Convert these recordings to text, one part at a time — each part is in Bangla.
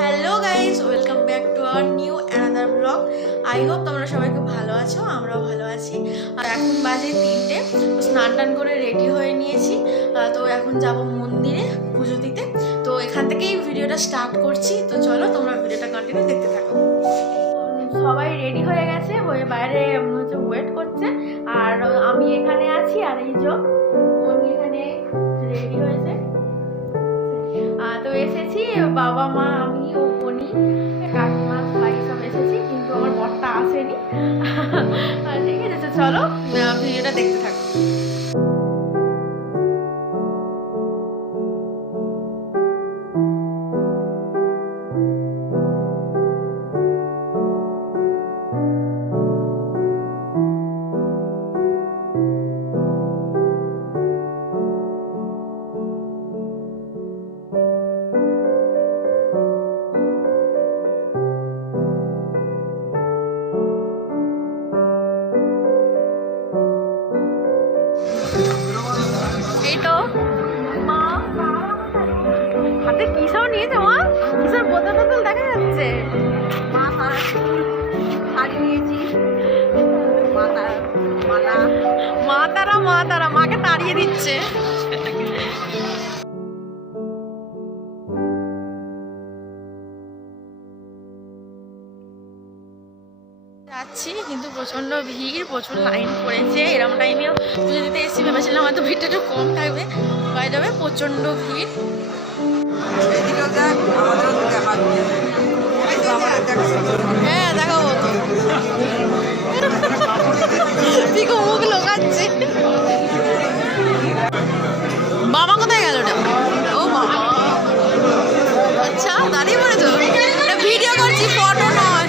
Hello guys, welcome back to our new another blog. I hope তোমরা সবাই খুব ভালো আছো, আমরাও ভালো আছি। আর এখন বাজে 3টে, স্নান টান করে রেডি হয়ে নিয়েছি। তো এখন যাব মন্দিরে পুজো দিতে। তো এখান থেকেই ভিডিওটা স্টার্ট করছি। তো চলো তোমরা ভিডিওটা কন্টিনিউ দেখতে থাকো। সবাই রেডি হয়ে গেছে, বাইরে হচ্ছে ওয়েট করছে। আর আমি এখানে আছি, আর এই যে উনি এখানে রেডি হয়েছে। তো এসেছি, বাবা মা আমি ও বনি কাকিমা ভাই সব এসেছি, কিন্তু আমার বরটা আসেনি। ঠিক আছে, চলো ভিডিওটা দেখতে থাকো। এই তো মা হাতে কি সব নিয়েছে, মা কিসব বোতল টোতল দেখা যাচ্ছে। মা তারা শাড়ি নিয়েছি, মালা মা তারা মাকে তাড়িয়ে দিচ্ছে। যাচ্ছি, কিন্তু প্রচণ্ড ভিড়, প্রচুর লাইন পড়েছে। এরকম টাইমেও পুজো দিতে এসেছি, ভেবেছিলাম হয়তো ভিড়টা একটু কম থাকবে, হয়ে যাবে। প্রচণ্ড ভিড়। হ্যাঁ দেখাবো তো, পিকো মুখ লোকাচ্ছে। বাবা কোথায় গেল ওটা? ও বাবা, আচ্ছা দাঁড়িয়ে পড়েছো, ভিডিও করছি, ফটো নয়।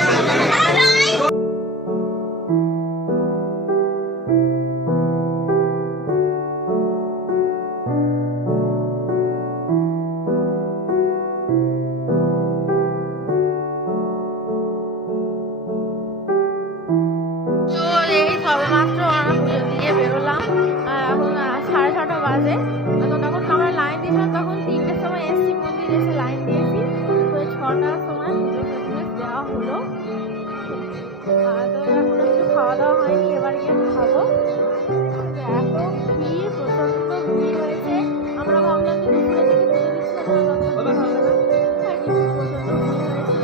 সবেমাত্র আমরা পুজো দিয়ে বেরোলাম, এখন 6:30 বাজে। তো তখন আমরা লাইন দিয়েছিলাম, তখন 3টের সময় এসেছি মন্দিরে, এসে লাইন দিয়েছি। তো 6টার সময় পুজো দেওয়া হলো। তো এখন একটু খাওয়া দাওয়া হয়নি, এবার গিয়ে খাবো। এত ভিড়, প্রচণ্ড ভিড় হয়েছে। আমরা ভাবলাম যে দুপুরে থেকে পুজো দিচ্ছিলাম, প্রচণ্ড ভিড় হয়েছিল।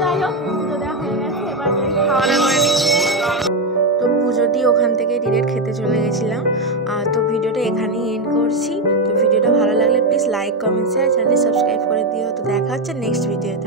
যাই হোক, পুজো দেওয়া হয়ে গেছে, এবার খাওয়া দাওয়া করে নিচ্ছি। তো পুজো দিয়ে ওখান থেকে ডিরেক্ট খেতে চলে গেছিলাম। তো ভিডিওটা এখানেই এন্ড করছি। তো ভিডিওটা ভালো লাগলে প্লিজ লাইক, কমেন্ট, শেয়ার, চ্যানেলটি সাবস্ক্রাইব করে দিও। তো দেখা হচ্ছে নেক্সট ভিডিওতে।